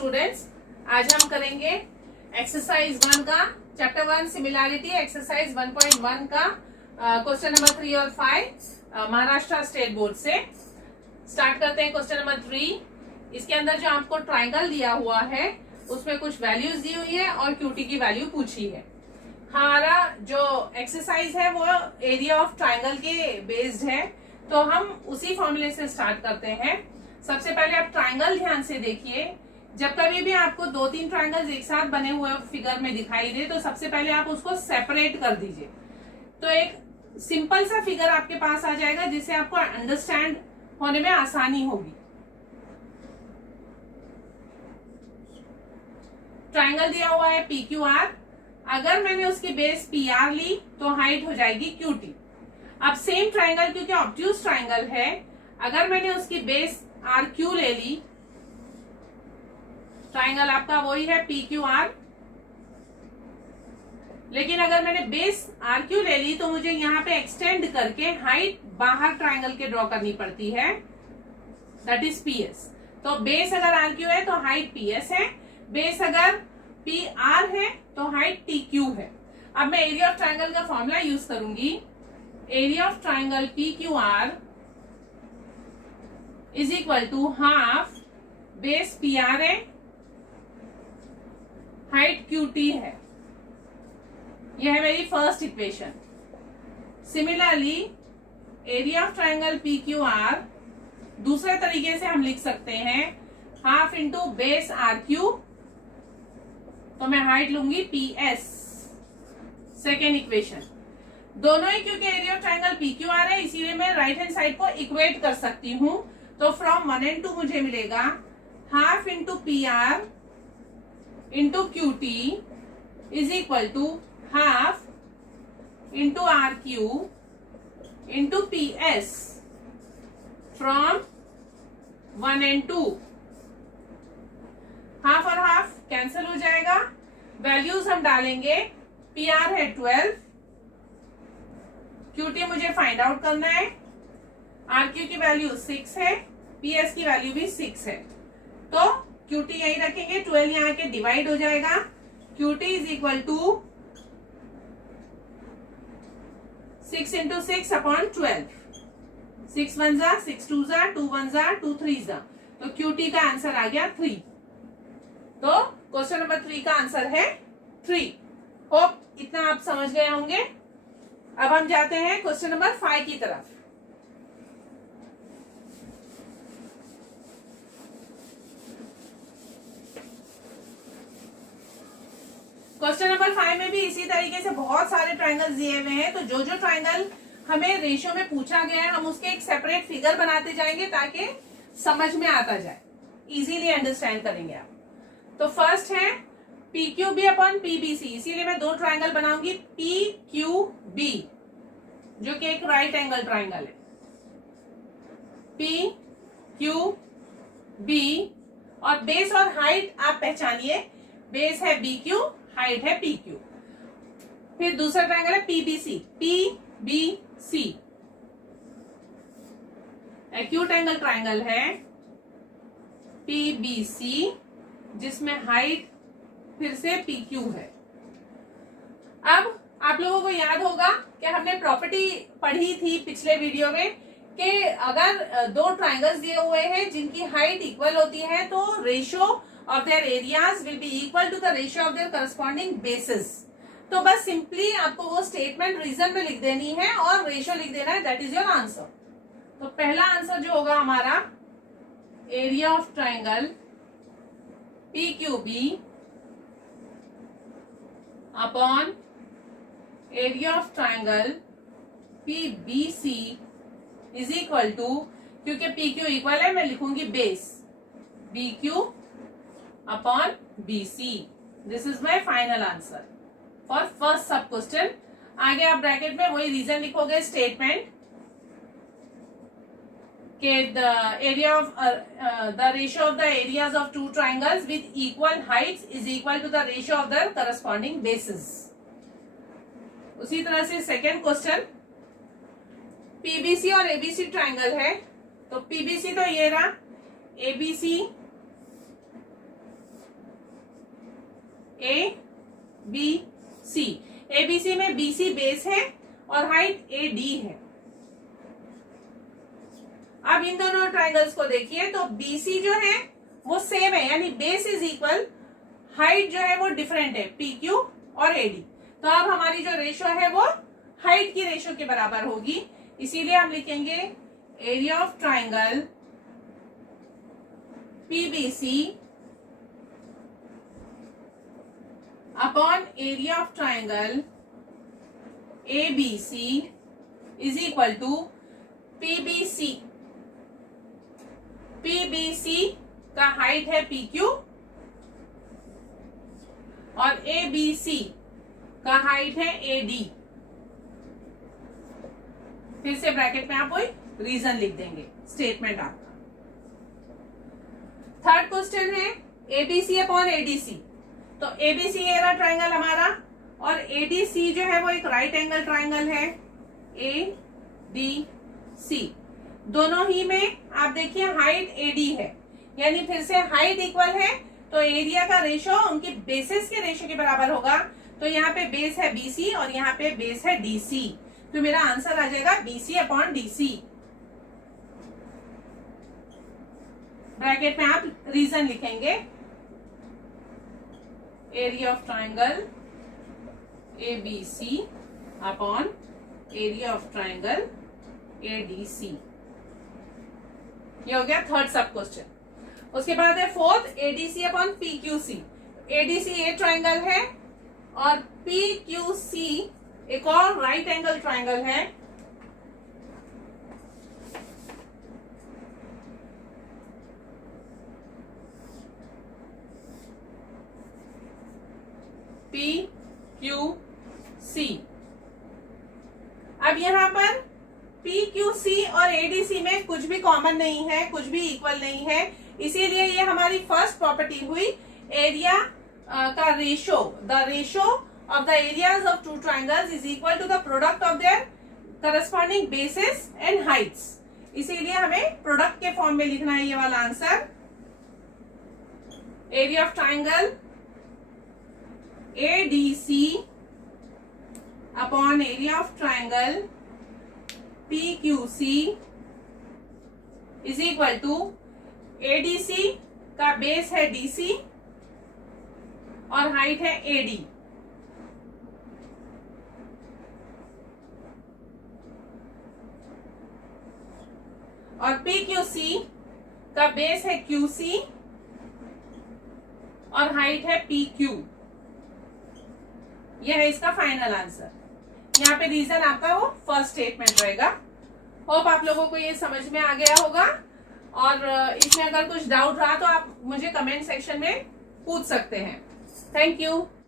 Students, आज हम करेंगे एक्सरसाइज 1 का चैप्टर 1 सिमिलैरिटी एक्सरसाइज 1.1 का क्वेश्चन नंबर 3 और 5 महाराष्ट्र स्टेट बोर्ड से। स्टार्ट करते हैं क्वेश्चन नंबर 3। इसके अंदर जो आपको ट्राइंगल दिया हुआ है उसमें कुछ वैल्यूज दी हुई है और क्यूटी की वैल्यू पूछी है। हमारा जो एक्सरसाइज है वो एरिया ऑफ ट्राइंगल के बेस्ड है, तो हम उसी फॉर्मूले से स्टार्ट करते हैं। सबसे पहले आप ट्राइंगल ध्यान से देखिए। जब कभी भी आपको 2-3 ट्राइंगल्स एक साथ बने हुए फिगर में दिखाई दे तो सबसे पहले आप उसको सेपरेट कर दीजिए, तो एक सिंपल सा फिगर आपके पास आ जाएगा जिससे आपको अंडरस्टैंड होने में आसानी होगी। ट्राइंगल दिया हुआ है PQR, अगर मैंने उसकी बेस PR ली तो हाइट हो जाएगी QT। अब सेम ट्राइंगल क्योंकि ऑब्ट्यूज ट्राइंगल है, अगर मैंने उसकी बेस RQ ले ली, ट्राइंगल आपका वही है PQR, लेकिन अगर मैंने बेस RQ ले ली तो मुझे यहाँ पे एक्सटेंड करके हाइट बाहर ट्राइंगल के ड्रॉ करनी पड़ती है, दैट इज PS। तो बेस अगर RQ है तो हाइट PS है, बेस अगर PR है तो हाइट TQ है। अब मैं एरिया ऑफ ट्राइंगल का फॉर्मूला यूज करूंगी। Area of triangle PQR is equal to half base PR है, हाइट QT है। यह है मेरी first equation. Similarly area of triangle PQR दूसरे तरीके से हम लिख सकते हैं हाफ इंटू बेस RQ, तो मैं हाइट लूंगी PS। सेकेंड इक्वेशन, दोनों ही क्योंकि एरिया ऑफ ट्राइंगल PQR है इसीलिए मैं राइट हैंड साइड को इक्वेट कर सकती हूं, तो फ्रॉम 1 and 2 मुझे मिलेगा half into PR into QT is equal to half into RQ into PS from 1 and 2। Half और हाफ कैंसिल हो जाएगा, वैल्यूज हम डालेंगे। PR है 12, QT मुझे फाइंड आउट करना है, RQ की वैल्यू 6 है, PS की वैल्यू भी 6 है, तो QT यही रखेंगे। 12 यहाँ के डिवाइड हो जाएगा, QT is equal to 6 into 6 upon 12। 6 1 जा, 6 2 जा, 2 1 जा, 2 3 जा, तो QT का आंसर आ गया 3। तो क्वेश्चन नंबर 3 का आंसर है 3। होप इतना आप समझ गए होंगे। अब हम जाते हैं क्वेश्चन नंबर 5 की तरफ। क्वेश्चन नंबर 5 में भी इसी तरीके से बहुत सारे ट्राइंगल्स दिए हुए हैं, तो जो जो ट्राइंगल हमें रेशियो में पूछा गया है हम उसके एक सेपरेट फिगर बनाते जाएंगे ताकि समझ में आता जाए, इजीली अंडरस्टैंड करेंगे आप। तो फर्स्ट है PQB अपॉन PBC, इसीलिए मैं दो ट्राइंगल बनाऊंगी PQB जो कि एक राइट एंगल ट्राइंगल है। PQB और बेस और हाइट आप पहचानिए, बेस है BQ, हाइट है PQ। फिर दूसरा ट्राइंगल है PBC एक्यूट एंगल ट्राइंगल है PBC जिसमें हाइट फिर से PQ है। अब आप लोगों को याद होगा कि हमने प्रॉपर्टी पढ़ी थी पिछले वीडियो में कि अगर दो ट्राइंगल्स दिए हुए हैं जिनकी हाइट इक्वल होती है तो ratio of their areas will be equal to the ratio of their corresponding bases. तो बस सिंपली आपको वो स्टेटमेंट रीजन में लिख देनी है और रेशियो लिख देना है, दैट इज योर आंसर। तो पहला आंसर जो होगा हमारा area of triangle PQB upon area of triangle PBC is equal to, क्योंकि PQ इक्वल है मैं लिखूंगी base BQ upon BC। This is my final answer for first sub question. आगे आप ब्रैकेट में वही रीजन लिखोगे, स्टेटमेंट के the area of the ratio of the areas of two triangles with equal heights is equal to the ratio of their corresponding bases। उसी तरह से second question PBC और ABC ट्राइंगल है, तो PBC तो ये रहा, ABC A B C. A B C में बी सी बेस है और हाइट ए डी है। अब इन दोनों ट्राइंगल्स को देखिए तो बी सी जो है वो सेम है, यानी बेस इज इक्वल, हाइट जो है वो डिफरेंट है, पी क्यू और ए डी। तो अब हमारी जो रेशो है वो हाइट की रेशो के बराबर होगी, इसीलिए हम लिखेंगे area of triangle PBC upon area of triangle ABC is equal to PBC। PBC का हाइट है PQ और ABC का हाइट है AD। फिर से ब्रैकेट में आप कोई रीजन लिख देंगे, स्टेटमेंट आपका। थर्ड क्वेश्चन है ABC अपॉन ADC। तो ABC ये रहा ट्राइंगल हमारा और ADC जो है वो एक राइट एंगल ट्राइंगल है, ADC। दोनों ही में आप देखिए हाइट AD है, यानी फिर से हाइट इक्वल है तो एरिया का रेशो उनकी बेसिस के रेशो के बराबर होगा। तो यहाँ पे बेस है BC और यहाँ पे बेस है DC, तो मेरा आंसर आ जाएगा BC अपॉन DC। ब्रैकेट में आप रीजन लिखेंगे, area of triangle ABC upon area of triangle ADC। ये हो गया थर्ड सब क्वेश्चन। उसके बाद है fourth, ADC upon PQC। ADC ये ट्राइंगल है और PQC एक और राइट एंगल ट्राइंगल है। PQC। अब यहां पर PQC और ADC में कुछ भी कॉमन नहीं है, कुछ भी इक्वल नहीं है, इसीलिए ये हमारी फर्स्ट प्रॉपर्टी हुई, एरिया का ratio, the ratio of the areas of two triangles is equal to the product of their corresponding bases and heights। इसीलिए हमें प्रोडक्ट के फॉर्म में लिखना है ये वाला answer. Area of triangle ADC upon area of triangle PQC is equal to ADC का base है DC और हाइट है AD। और PQC का बेस है QC और हाइट है PQ। यह है इसका फाइनल आंसर। यहाँ पे रीजन आपका वो फर्स्ट स्टेटमेंट रहेगा। होप आप लोगों को ये समझ में आ गया होगा, और इसमें अगर कुछ डाउट रहा तो आप मुझे कमेंट सेक्शन में पूछ सकते हैं। Thank you.